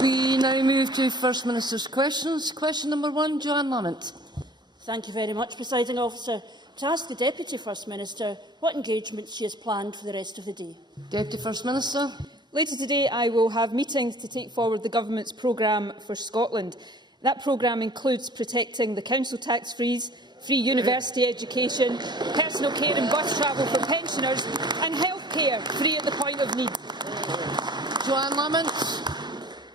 We now move to First Minister's questions. Question number 1, Joanne Lamont. Thank you very much, Presiding Officer. To ask the Deputy First Minister what engagements she has planned for the rest of the day. Deputy First Minister. Later today, I will have meetings to take forward the Government's programme for Scotland. That programme includes protecting the council tax freeze, free university education, personal care and bus travel for pensioners, and healthcare free at the point of need. Joanne Lamont.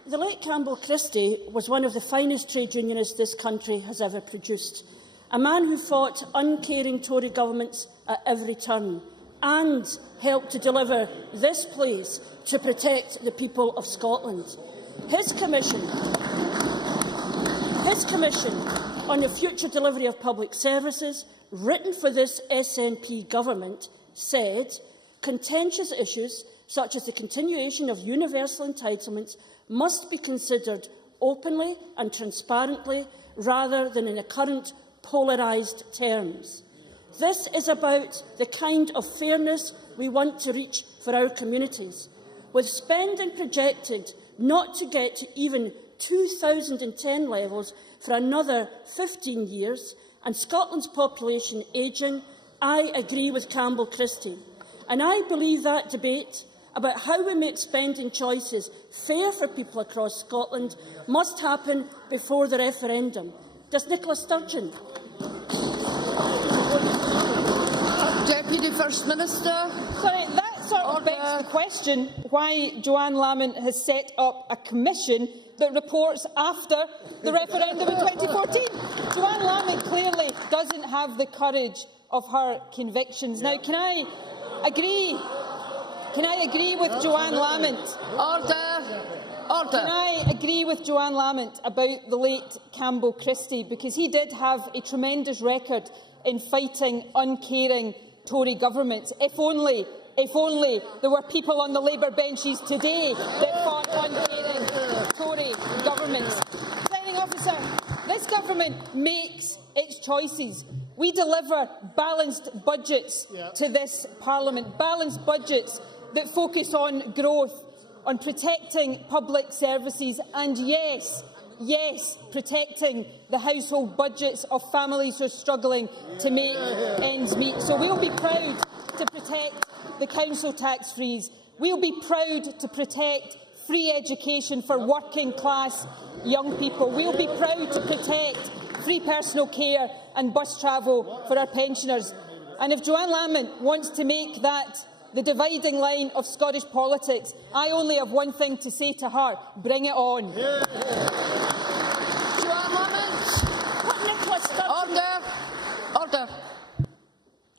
The late Campbell Christie was one of the finest trade unionists this country has ever produced. A man who fought uncaring Tory governments at every turn and helped to deliver this place to protect the people of Scotland. His commission on the future delivery of public services, written for this SNP government, said contentious issues such as the continuation of universal entitlements must be considered openly and transparently rather than in the current polarised terms. This is about the kind of fairness we want to reach for our communities. With spending projected not to get to even 2010 levels for another 15 years and Scotland's population ageing, I agree with Campbell Christie. And I believe that debate about how we make spending choices fair for people across Scotland must happen before the referendum. Does Nicola Sturgeon? Deputy First Minister. Sorry, that sort of begs the question why Joanne Lamont has set up a commission that reports after the referendum in 2014. Joanne Lamont clearly doesn't have the courage of her convictions. Now, can I agree with Joanne Lamont? Order. Can I agree with Joanne Lamont about the late Campbell Christie, because he did have a tremendous record in fighting uncaring Tory governments. If only there were people on the Labour benches today that fought uncaring Tory governments. Presiding Officer, this government makes its choices. We deliver balanced budgets to this Parliament, balanced budgets that focus on growth, on protecting public services and, yes, protecting the household budgets of families who are struggling to make ends meet. So we'll be proud to protect the council tax freeze. We'll be proud to protect free education for working class young people. We'll be proud to protect free personal care and bus travel for our pensioners. And if Joanne Lamont wants to make that the dividing line of Scottish politics, I only have one thing to say to her: bring it on. Joanne Lamont. Order.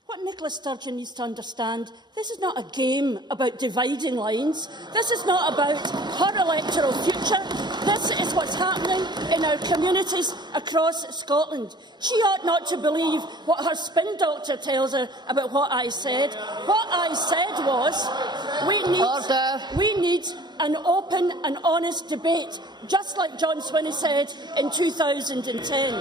What Nicola Sturgeon needs to understand, this is not a game about dividing lines. This is not about her electoral future. This is what's happening in our communities across Scotland. She ought not to believe what her spin doctor tells her about what I said. What I said was we need an open and honest debate, just like John Swinney said in 2010.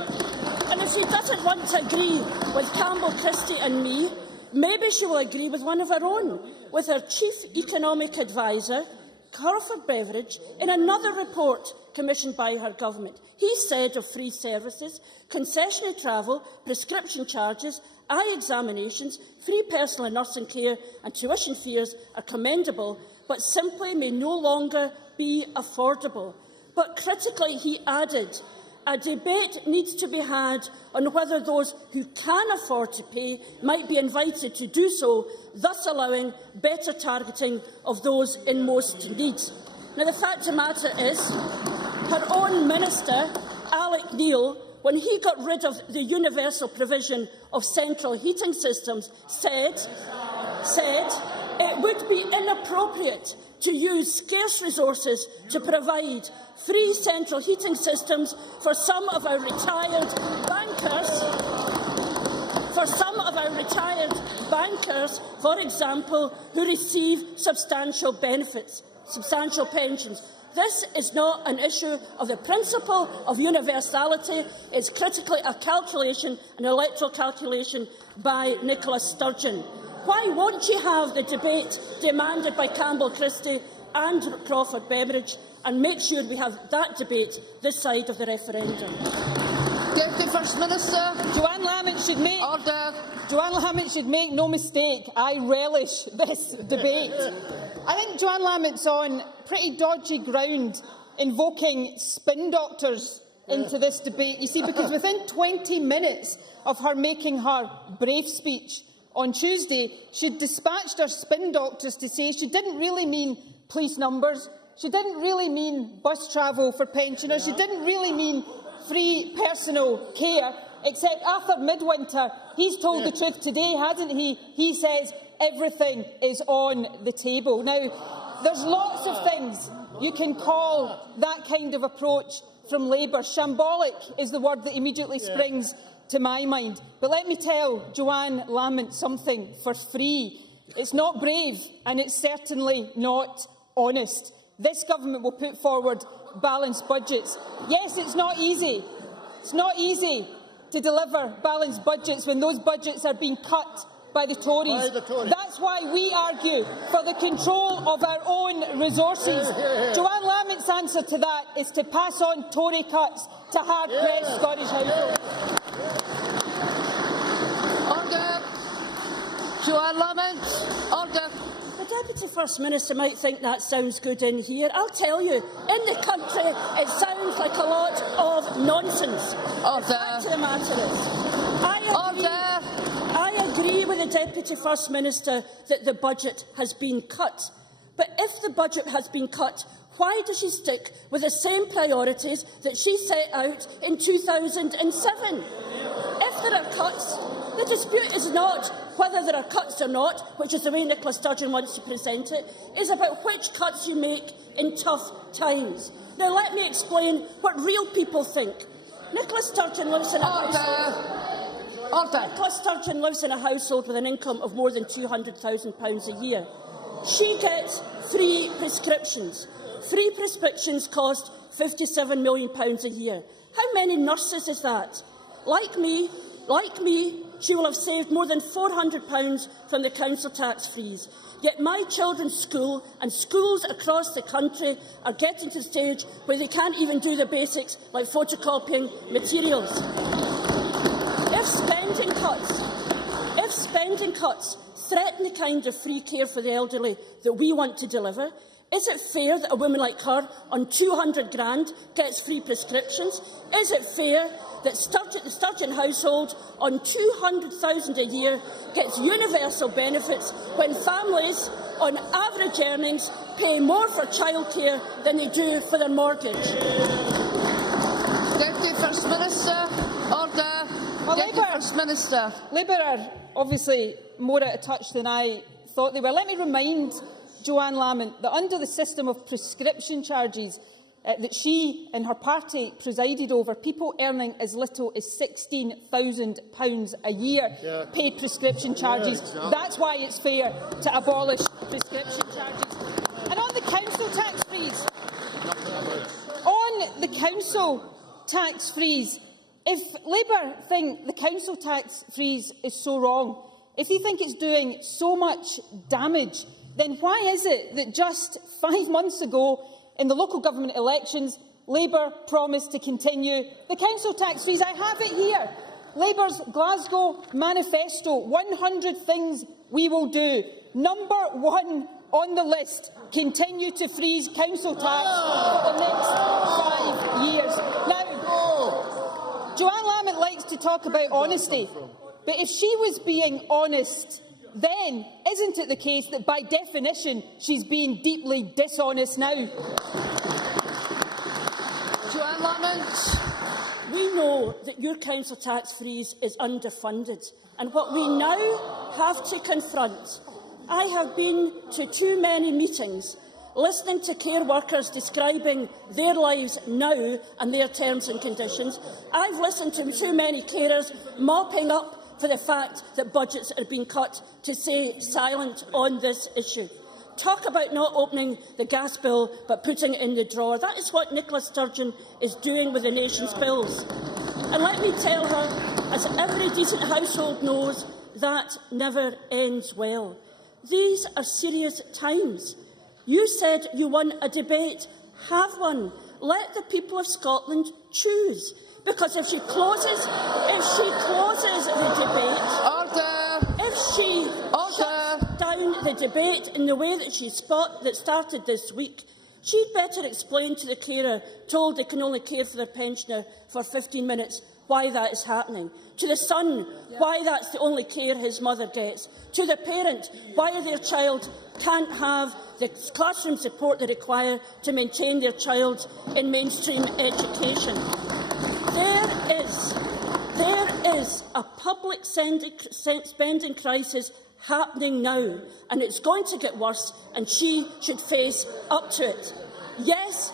And if she doesn't want to agree with Campbell Christie and me, maybe she will agree with one of her own, with her Chief Economic Advisor, Carford Beveridge, in another report commissioned by her government. He said of free services, concessionary travel, prescription charges, eye examinations, free personal and nursing care and tuition fees are commendable, but simply may no longer be affordable. But critically, he added, a debate needs to be had on whether those who can afford to pay might be invited to do so, thus allowing better targeting of those in most need. Now, the fact of the matter is, her own minister, Alec Neil, when he got rid of the universal provision of central heating systems, said it would be inappropriate to use scarce resources to provide free central heating systems for some of our retired bankers, for example, who receive substantial benefits, substantial pensions. This is not an issue of the principle of universality. It's critically a calculation, an electoral calculation by Nicola Sturgeon. Why won't she have the debate demanded by Campbell Christie and Crawford Beveridge, and make sure we have that debate this side of the referendum. Deputy First Minister. Joanne Lamont should make no mistake. I relish this debate. I think Joanne Lamont's on pretty dodgy ground invoking spin doctors into this debate. You see, because within 20 minutes of her making her brave speech on Tuesday, she dispatched her spin doctors to say she didn't really mean police numbers, she didn't really mean bus travel for pensioners, she didn't really mean free personal care, except Arthur Midwinter, he's told the truth today, hasn't he? He says everything is on the table. Now, there's lots of things you can call that kind of approach from Labour. Shambolic is the word that immediately springs to my mind. But let me tell Joanne Lamont something for free. It's not brave, and it's certainly not honest. This government will put forward balanced budgets. Yes, it's not easy. It's not easy to deliver balanced budgets when those budgets are being cut by the Tories. That's why we argue for the control of our own resources. Joanne Lamont's answer to that is to pass on Tory cuts to hard-pressed Scottish households. Order. Joanne Lamont. Order. The Deputy First Minister might think that sounds good in here. I'll tell you, in the country, it sounds like a lot of nonsense. Order. The fact of the matter is, I agree with the Deputy First Minister that the budget has been cut. But if the budget has been cut, why does she stick with the same priorities that she set out in 2007? If there are cuts, the dispute is not whether there are cuts or not, which is the way Nicola Sturgeon wants to present it, is about which cuts you make in tough times. Now, let me explain what real people think. Nicola Sturgeon lives in a household. Nicola Sturgeon lives in a household with an income of more than £200,000 a year. She gets free prescriptions. Free prescriptions cost £57 million a year. How many nurses is that? Like me, she will have saved more than £400 from the council tax freeze. Yet my children's school and schools across the country are getting to the stage where they can't even do the basics like photocopying materials. If spending cuts threaten the kind of free care for the elderly that we want to deliver, is it fair that a woman like her on 200 grand gets free prescriptions? Is it fair that the Sturgeon household on 200,000 a year gets universal benefits when families on average earnings pay more for childcare than they do for their mortgage? Deputy First Minister. Order. Well, First Minister. Labour are obviously more out of touch than I thought they were. Let me remind Joanne Lamont that under the system of prescription charges that she and her party presided over, people earning as little as £16,000 a year paid prescription charges. That's why it's fair to abolish prescription charges. And on the council tax freeze, if Labour think the council tax freeze is so wrong, if you think it's doing so much damage, then why is it that just 5 months ago, in the local government elections, Labour promised to continue the council tax freeze? I have it here. Labour's Glasgow manifesto, 100 things we will do. Number 1 on the list, continue to freeze council tax for the next 5 years. Now, Joanne Lamont likes to talk about honesty, but if she was being honest, then isn't it the case that by definition she's being deeply dishonest now? Joanne Lamont. We know that your council tax freeze is underfunded, and what we now have to confront. I have been to too many meetings listening to care workers describing their lives now and their terms and conditions. I've listened to too many carers mopping up for the fact that budgets are being cut to stay silent on this issue. Talk about not opening the gas bill but putting it in the drawer. That is what Nicola Sturgeon is doing with the nation's bills. And let me tell her, as every decent household knows, that never ends well. These are serious times. You said you want a debate. Have one. Let the people of Scotland choose. Because if she closes the debate, if she shuts down the debate in the way that that started this week, she'd better explain to the carer told they can only care for their pensioner for 15 minutes why that is happening, to the son why that's the only care his mother gets, to the parent why their child can't have the classroom support they require to maintain their child in mainstream education. There is a public spending crisis happening now, and it's going to get worse, and she should face up to it. Yes,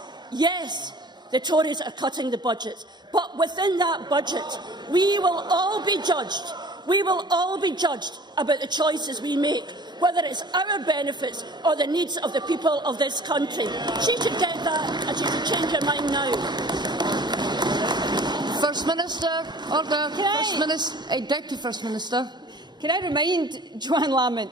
the Tories are cutting the budget, but within that budget, we will all be judged. We will all be judged about the choices we make, whether it's our benefits or the needs of the people of this country. She should get that, and she should change her mind now. First Minister, order. Deputy First Minister. Can I remind Joanne Lamont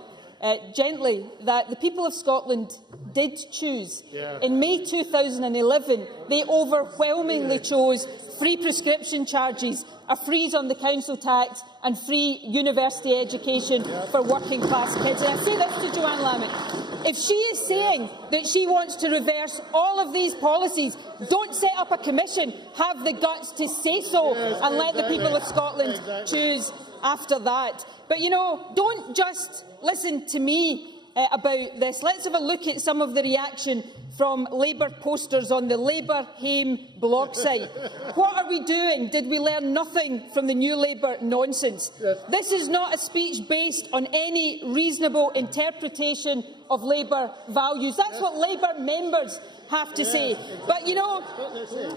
gently that the people of Scotland did choose. In May 2011, they overwhelmingly chose free prescription charges, a freeze on the council tax and free university education for working class kids. And I say this to Joanne Lamont. If she is saying that she wants to reverse all of these policies, don't set up a commission, have the guts to say so and let the people of Scotland choose after that. But, you know, don't just listen to me about this. Let's have a look at some of the reaction from Labour posters on the Labour Haim blog site. What are we doing? Did we learn nothing from the New Labour nonsense? This is not a speech based on any reasonable interpretation of Labour values. That's what Labour members have to say. But, you know,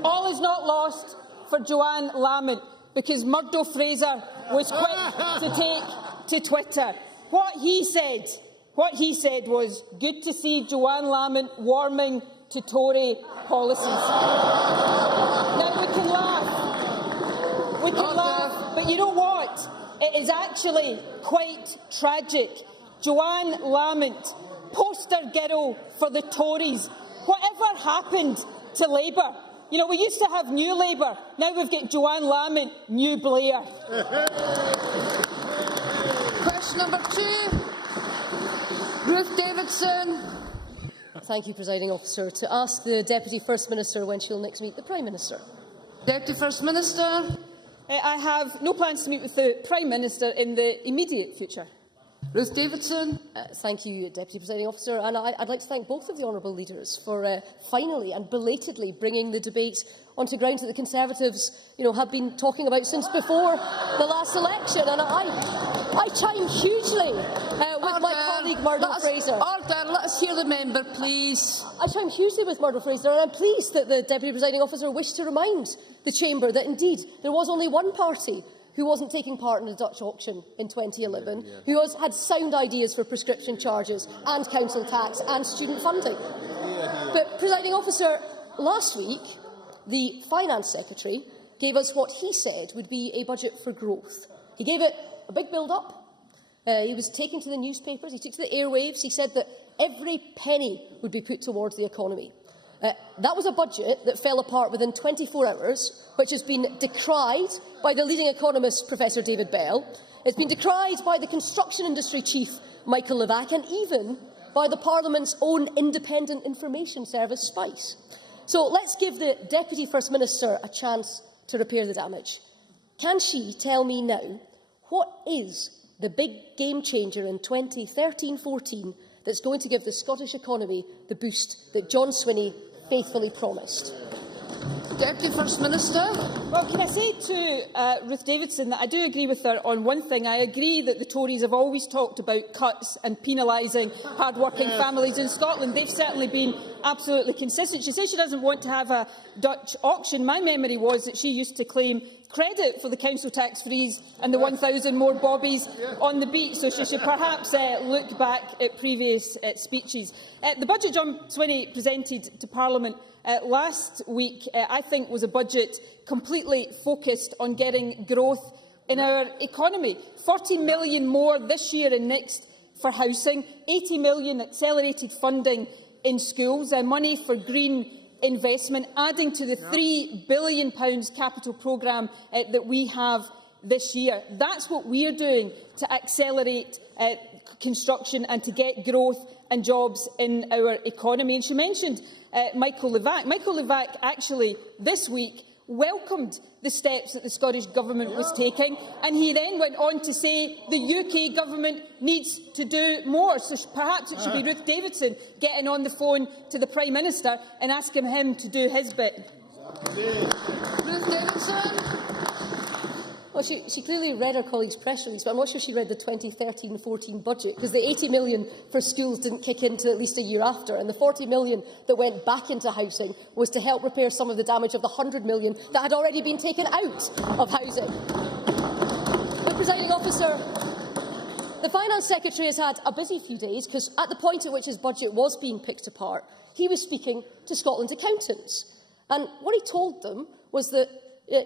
all is not lost for Joanne Lamont, because Murdo Fraser was quick to take to Twitter. What he said was, good to see Joanne Lamont warming to Tory policies. Now, we can laugh, but you know what? It is actually quite tragic. Joanne Lamont, poster girl for the Tories. Whatever happened to Labour? You know, we used to have New Labour. Now we've got Joanne Lamont, New Blair. Question number 2. Ruth Davidson. Thank you, Presiding Officer. To ask the Deputy First Minister when she'll next meet the Prime Minister. Deputy First Minister. I have no plans to meet with the Prime Minister in the immediate future. Ruth Davidson. Thank you, Deputy Presiding Officer. And I'd like to thank both of the honourable leaders for finally and belatedly bringing the debate onto ground that the Conservatives, have been talking about since before the last election. And I chime hugely with my colleague Murdo Fraser. Order. Let us hear the member, please. I chime hugely with Murdo Fraser, and I'm pleased that the Deputy Presiding Officer wished to remind the Chamber that indeed there was only one party who wasn't taking part in the Dutch auction in 2011, who had sound ideas for prescription charges and council tax and student funding. But, Presiding Officer, last week, the Finance Secretary gave us what he said would be a budget for growth. He gave it a big build-up. He was taken to the newspapers, he took to the airwaves, he said that every penny would be put towards the economy. That was a budget that fell apart within 24 hours, which has been decried by the leading economist, Professor David Bell. It's been decried by the construction industry chief, Michael Levack, and even by the Parliament's own independent information service, Spice. So let's give the Deputy First Minister a chance to repair the damage. Can she tell me now what is the big game changer in 2013-14 that's going to give the Scottish economy the boost that John Swinney faithfully promised? Deputy First Minister. Well, can I say to Ruth Davidson that I do agree with her on one thing. I agree that the Tories have always talked about cuts and penalising hard-working families in Scotland. They've certainly been absolutely consistent. She says she doesn't want to have a Dutch auction. My memory was that she used to claim credit for the council tax freeze and the 1,000 more bobbies on the beat, so she should perhaps look back at previous speeches. The budget John Swinney presented to Parliament last week, I think, was a budget completely focused on getting growth in our economy. 40 million more this year and next for housing, 80 million accelerated funding in schools, money for green investment, adding to the £3 billion capital programme that we have this year. That's what we are doing to accelerate construction and to get growth and jobs in our economy. And she mentioned Michael Levac. Michael Levac actually this week welcomed the steps that the Scottish Government was taking, and he then went on to say the UK Government needs to do more. So perhaps it should be Ruth Davidson getting on the phone to the Prime Minister and asking him to do his bit. Ruth Davidson. Well, she clearly read her colleague's press release, but I'm not sure she read the 2013-14 budget, because the 80 million for schools didn't kick in until at least a year after, and the 40 million that went back into housing was to help repair some of the damage of the 100 million that had already been taken out of housing. The presiding officer, the Finance Secretary has had a busy few days, because at the point at which his budget was being picked apart, he was speaking to Scotland's accountants. And what he told them was that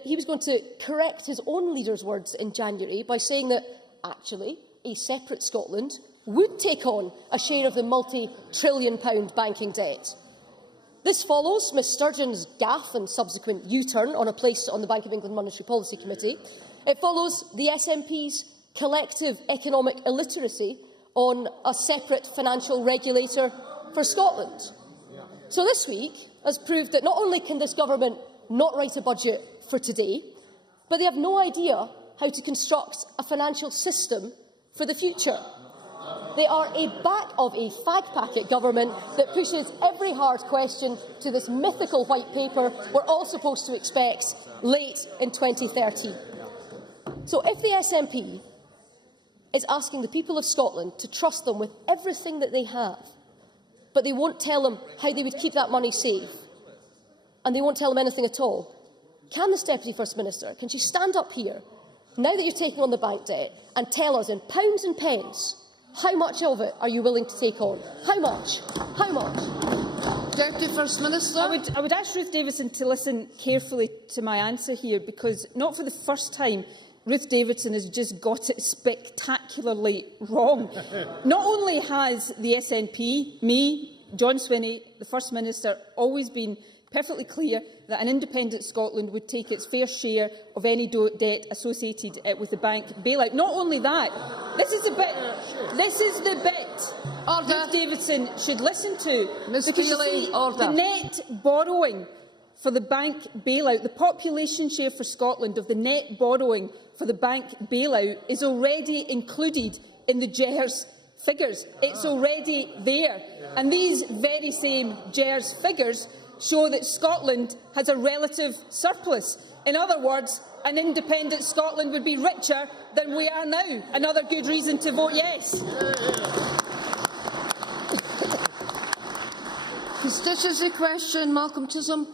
he was going to correct his own leader's words in January by saying that, actually, a separate Scotland would take on a share of the multi-trillion-pound banking debt. This follows Ms Sturgeon's gaffe and subsequent U-turn on a place on the Bank of England Monetary Policy Committee. It follows the SNP's collective economic illiteracy on a separate financial regulator for Scotland. So this week has proved that not only can this government not write a budget for today, but they have no idea how to construct a financial system for the future. They are a back of a fag-packet government that pushes every hard question to this mythical white paper we're all supposed to expect late in 2013. So if the SNP is asking the people of Scotland to trust them with everything that they have, but they won't tell them how they would keep that money safe, and they won't tell them anything at all, can this Deputy First Minister, can she stand up here, now that you're taking on the bank debt, and tell us in pounds and pence, how much of it are you willing to take on? How much? How much? Deputy First Minister. I would ask Ruth Davidson to listen carefully to my answer here, because not for the first time Ruth Davidson has just got it spectacularly wrong. Not only has the SNP, me, John Swinney, the First Minister, always been perfectly clear that an independent Scotland would take its fair share of any debt associated with the bank bailout. Not only that, this is the bit Ruth Davidson should listen to. Ms. Because Bailey, you see, order. the net borrowing for the bank bailout, the population share for Scotland of the net borrowing for the bank bailout is already included in the GERS figures. It's already there. And these very same GERS figures show that Scotland has a relative surplus. In other words, an independent Scotland would be richer than we are now. Another good reason to vote yes. Constituency question, Malcolm Chisholm.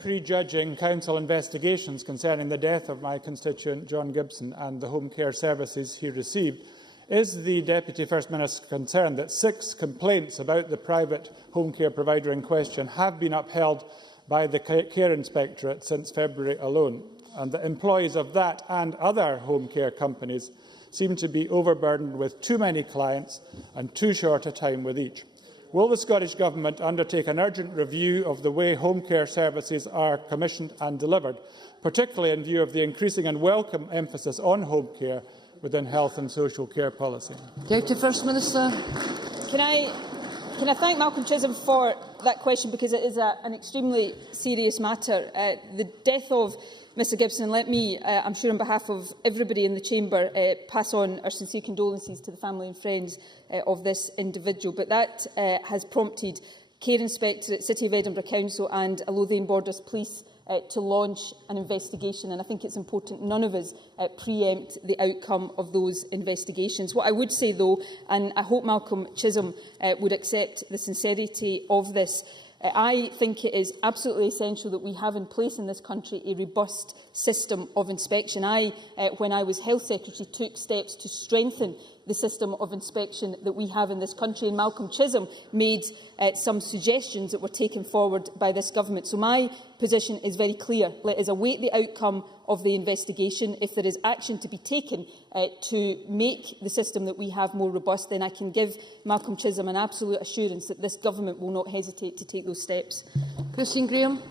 Prejudging council investigations concerning the death of my constituent John Gibson and the home care services he received, is the Deputy First Minister concerned that 6 complaints about the private home care provider in question have been upheld by the Care Inspectorate since February alone, and that employees of that and other home care companies seem to be overburdened with too many clients and too short a time with each? Will the Scottish Government undertake an urgent review of the way home care services are commissioned and delivered, particularly in view of the increasing and welcome emphasis on home care within health and social care policy? Deputy First Minister. Can I thank Malcolm Chisholm for that question, because it is an extremely serious matter. The death of Mr Gibson, let me, I'm sure on behalf of everybody in the chamber, pass on our sincere condolences to the family and friends of this individual. But that has prompted Care Inspectorate, City of Edinburgh Council and Lothian Borders Police to launch an investigation, and I think it's important none of us preempt the outcome of those investigations. What I would say, though, and I hope Malcolm Chisholm would accept the sincerity of this, I think it is absolutely essential that we have in place in this country a robust system of inspection. When I was Health Secretary, took steps to strengthen the system of inspection that we have in this country. And Malcolm Chisholm made some suggestions that were taken forward by this government. So my position is very clear. Let us await the outcome of the investigation. If there is action to be taken to make the system that we have more robust, then I can give Malcolm Chisholm an absolute assurance that this government will not hesitate to take those steps. Christine Graham.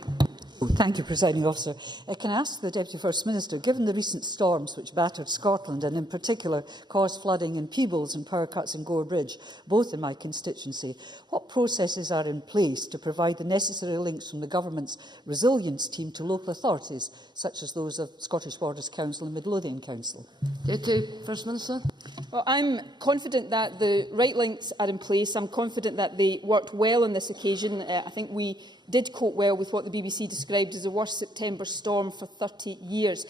Thank you, Presiding Officer. Can I ask the Deputy First Minister, given the recent storms which battered Scotland and in particular caused flooding in Peebles and power cuts in Gore Bridge, both in my constituency, what processes are in place to provide the necessary links from the Government's resilience team to local authorities, such as those of Scottish Borders Council and Midlothian Council? Deputy First Minister. Well, I'm confident that the right links are in place. I'm confident that they worked well on this occasion. I think we did cope well with what the BBC described as the worst September storm for 30 years.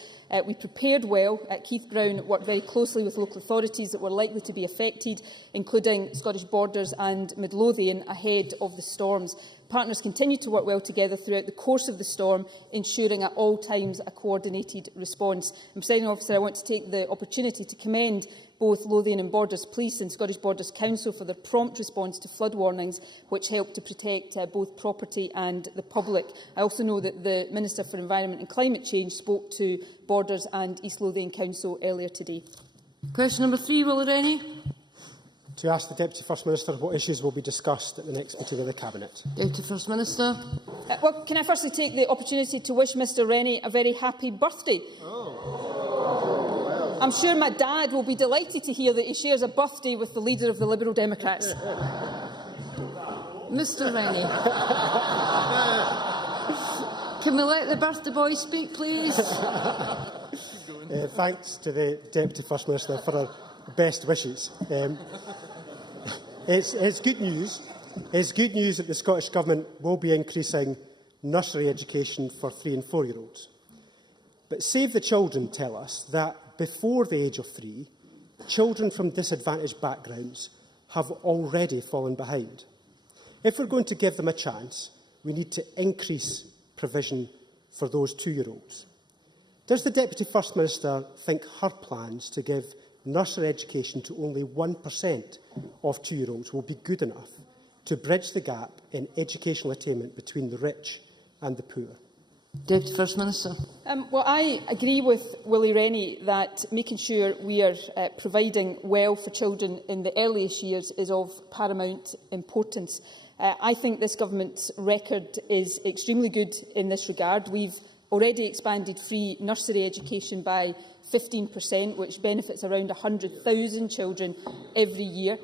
We prepared well. Keith Brown worked very closely with local authorities that were likely to be affected, including Scottish Borders and Midlothian, ahead of the storms. Partners continued to work well together throughout the course of the storm, ensuring at all times a coordinated response. And, Presiding Officer, I want to take the opportunity to commend both Lothian and Borders Police and Scottish Borders Council for their prompt response to flood warnings, which helped to protect both property and the public. I also know that the Minister for Environment and Climate Change spoke to Borders and East Lothian Council earlier today. Question number 3, Willie Rennie. To ask the Deputy First Minister what issues will be discussed at the next meeting of the Cabinet. Deputy First Minister. Well, can I firstly take the opportunity to wish Mr Rennie a very happy birthday? I'm sure my dad will be delighted to hear that he shares a birthday with the leader of the Liberal Democrats. Mr Rennie. Can we let the birthday boy speak, please? Thanks to the Deputy First Minister for her best wishes. It's good news. It's good news that the Scottish Government will be increasing nursery education for 3- and 4-year-olds. But Save the Children tell us that before the age of 3, children from disadvantaged backgrounds have already fallen behind. If we're going to give them a chance, we need to increase provision for those 2-year-olds. Does the Deputy First Minister think her plans to give nursery education to only 1% of 2-year-olds will be good enough to bridge the gap in educational attainment between the rich and the poor? Deputy First Minister. Well, I agree with Willie Rennie that making sure we are providing well for children in the earliest years is of paramount importance. I think this government's record is extremely good in this regard. We've already expanded free nursery education by 15%, which benefits around 100,000 children every year.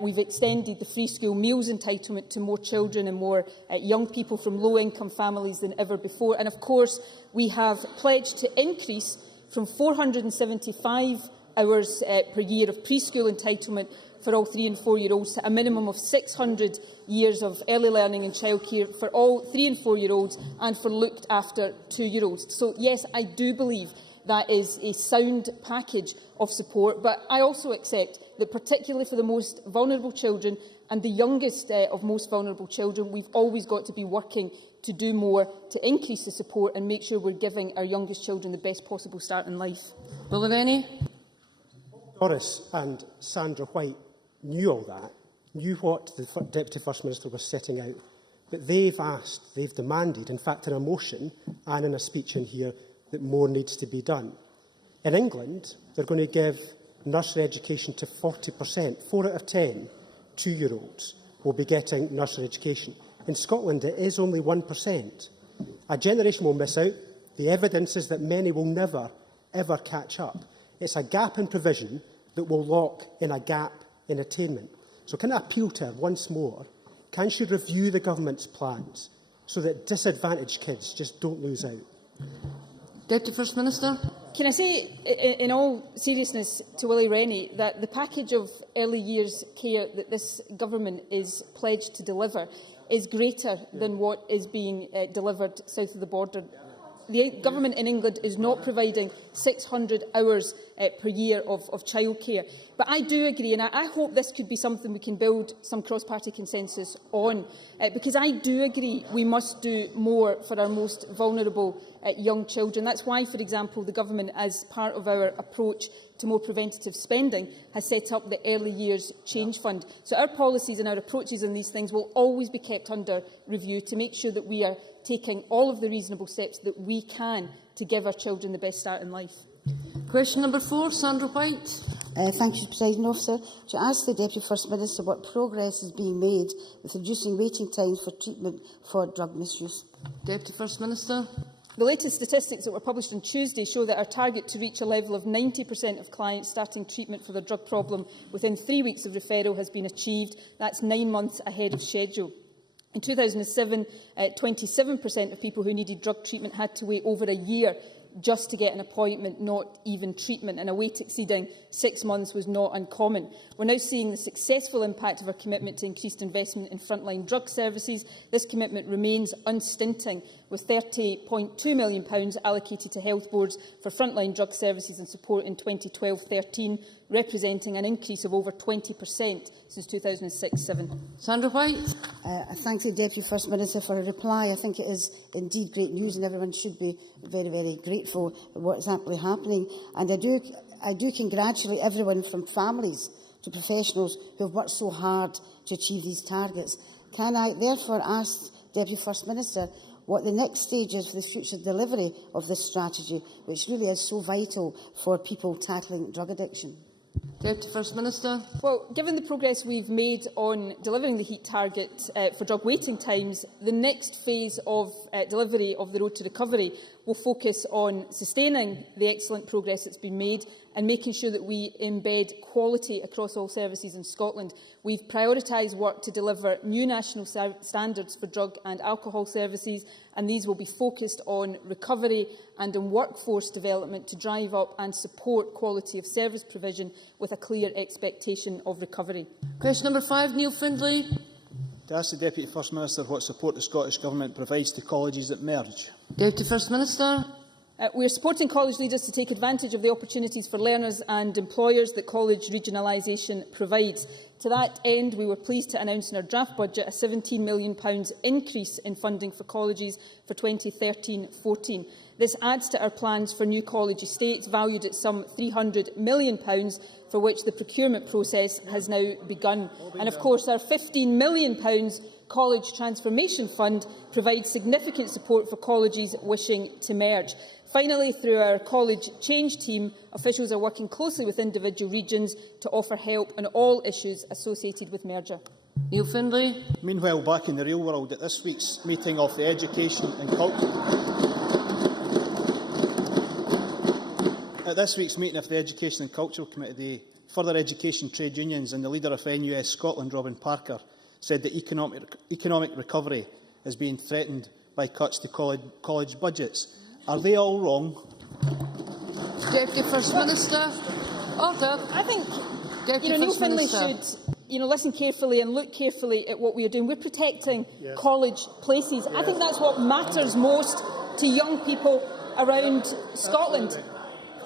We've extended the free school meals entitlement to more children and more young people from low-income families than ever before. And, of course, we have pledged to increase from 475 hours per year of preschool entitlement for all 3- and 4-year-olds to a minimum of 600 years of early learning and childcare for all 3- and 4-year-olds and for looked-after 2-year-olds. So, yes, I do believe that is a sound package of support, but I also accept that particularly for the most vulnerable children and the youngest of most vulnerable children, we've always got to be working to do more to increase the support and make sure we're giving our youngest children the best possible start in life. Willie Rennie. Doris and Sandra White knew all that, knew what the Deputy First Minister was setting out, but they've asked, they've demanded, in fact in a motion and in a speech in here, that more needs to be done. In England, they're going to give nursery education to 40%. 4 out of 10 2-year-olds will be getting nursery education. In Scotland, it is only 1%. A generation will miss out. The evidence is that many will never, ever catch up. It's a gap in provision that will lock in a gap in attainment. So can I appeal to her once more? Can she review the government's plans so that disadvantaged kids just don't lose out? Deputy First Minister. Can I say, in all seriousness, to Willie Rennie, that the package of early years care that this government is pledged to deliver is greater than what is being delivered south of the border. The government in England is not providing 600 hours per year of childcare. But I do agree, and I hope this could be something we can build some cross-party consensus on, because I do agree we must do more for our most vulnerable young children. That's why, for example, the Government, as part of our approach to more preventative spending, has set up the Early Years Change Fund. So our policies and our approaches on these things will always be kept under review to make sure that we are taking all of the reasonable steps that we can to give our children the best start in life. Question number 4, Sandra White. Thank you, President Officer. To ask the Deputy First Minister what progress is being made with reducing waiting times for treatment for drug misuse. Deputy First Minister. The latest statistics that were published on Tuesday show that our target to reach a level of 90% of clients starting treatment for their drug problem within 3 weeks of referral has been achieved. That's 9 months ahead of schedule. In 2007, 27% of people who needed drug treatment had to wait over a year just to get an appointment, not even treatment, and a wait exceeding 6 months was not uncommon. We're now seeing the successful impact of our commitment to increased investment in frontline drug services. This commitment remains unstinting, with £30.2 million allocated to health boards for frontline drug services and support in 2012-13, representing an increase of over 20% since 2006-07. Sandra White. I thank the Deputy First Minister for a reply. I think it is indeed great news, and everyone should be very, very grateful for what is actually happening. And I do congratulate everyone, from families to professionals who have worked so hard to achieve these targets. Can I therefore ask Deputy First Minister what the next stage is for the future delivery of this strategy, which really is so vital for people tackling drug addiction? Deputy First Minister. Well, given the progress we've made on delivering the heat target for drug waiting times, the next phase of delivery of the road to recovery will focus on sustaining the excellent progress that's been made and making sure that we embed quality across all services in Scotland. We've prioritised work to deliver new national standards for drug and alcohol services, and these will be focused on recovery and on workforce development to drive up and support quality of service provision with a clear expectation of recovery. Question number 5, Neil Findlay. To ask the Deputy First Minister what support the Scottish Government provides to colleges that merge. Deputy First Minister. We are supporting college leaders to take advantage of the opportunities for learners and employers that college regionalisation provides. To that end, we were pleased to announce in our draft budget a £17 million increase in funding for colleges for 2013-14. This adds to our plans for new college estates, valued at some £300 million, for which the procurement process has now begun. And of course, our £15 million College Transformation Fund provides significant support for colleges wishing to merge. Finally, through our College Change team, officials are working closely with individual regions to offer help on all issues associated with merger. Neil Findlay. Meanwhile, back in the real world, at this week's meeting of the Education and Cultural Committee, the Further Education Trade Unions and the leader of NUS Scotland, Robin Parker, said that economic recovery is being threatened by cuts to college budgets. Are they all wrong? Deputy First Minister. Order. I think Deputy Neil Findlay should listen carefully and look carefully at what we are doing. We're protecting college places. I think that's what matters most to young people around Scotland,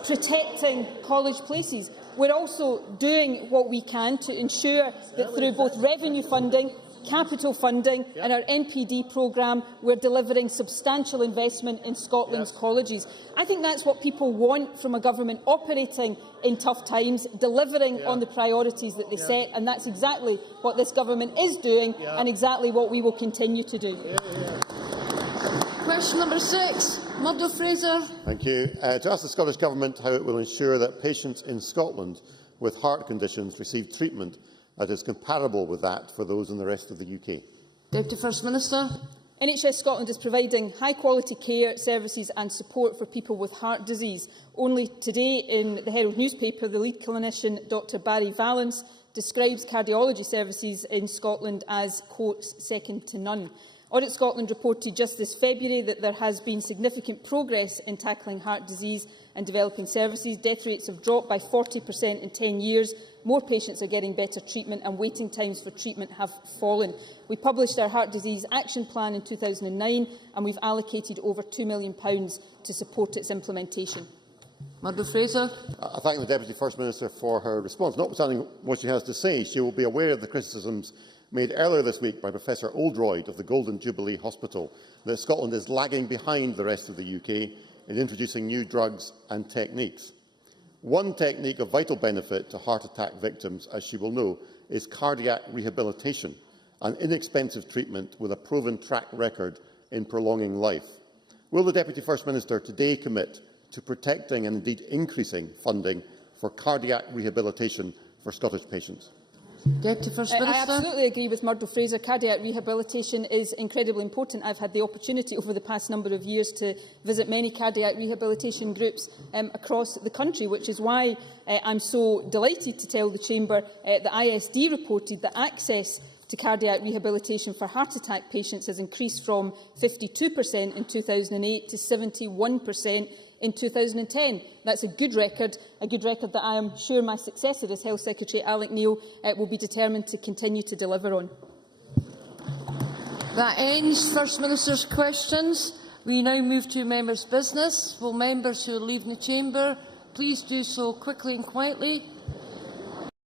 protecting college places. We're also doing what we can to ensure that through both revenue funding, capital funding and our NPD programme, we're delivering substantial investment in Scotland's colleges. I think that's what people want from a government operating in tough times, delivering on the priorities that they set, and that's exactly what this government is doing and exactly what we will continue to do. Question number 6, Murdo Fraser. Thank you. To ask the Scottish Government how it will ensure that patients in Scotland with heart conditions receive treatment that is comparable with that for those in the rest of the UK. Deputy First Minister. NHS Scotland is providing high-quality care, services and support for people with heart disease. Only today in the Herald newspaper, the lead clinician, Dr Barry Valance, describes cardiology services in Scotland as, quotes, second to none. Audit Scotland reported just this February that there has been significant progress in tackling heart disease and developing services. Death rates have dropped by 40% in 10 years. More patients are getting better treatment and waiting times for treatment have fallen. We published our Heart Disease Action Plan in 2009 and we've allocated over £2 million to support its implementation. Murdo Fraser. I thank the Deputy First Minister for her response. Notwithstanding what she has to say, she will be aware of the criticisms made earlier this week by Professor Oldroyd of the Golden Jubilee Hospital that Scotland is lagging behind the rest of the UK in introducing new drugs and techniques. One technique of vital benefit to heart attack victims, as she will know, is cardiac rehabilitation, an inexpensive treatment with a proven track record in prolonging life. Will the Deputy First Minister today commit to protecting and indeed increasing funding for cardiac rehabilitation for Scottish patients? Deputy First Minister. I absolutely agree with Murdo Fraser. Cardiac rehabilitation is incredibly important. I've had the opportunity over the past number of years to visit many cardiac rehabilitation groups across the country, which is why I'm so delighted to tell the Chamber that ISD reported that access to cardiac rehabilitation for heart attack patients has increased from 52% in 2008 to 71% in 2010. That's a good record that I am sure my successor as Health Secretary, Alec Neil, will be determined to continue to deliver on. That ends First Minister's questions. We now move to members' business. Will members who are leaving the chamber please do so quickly and quietly?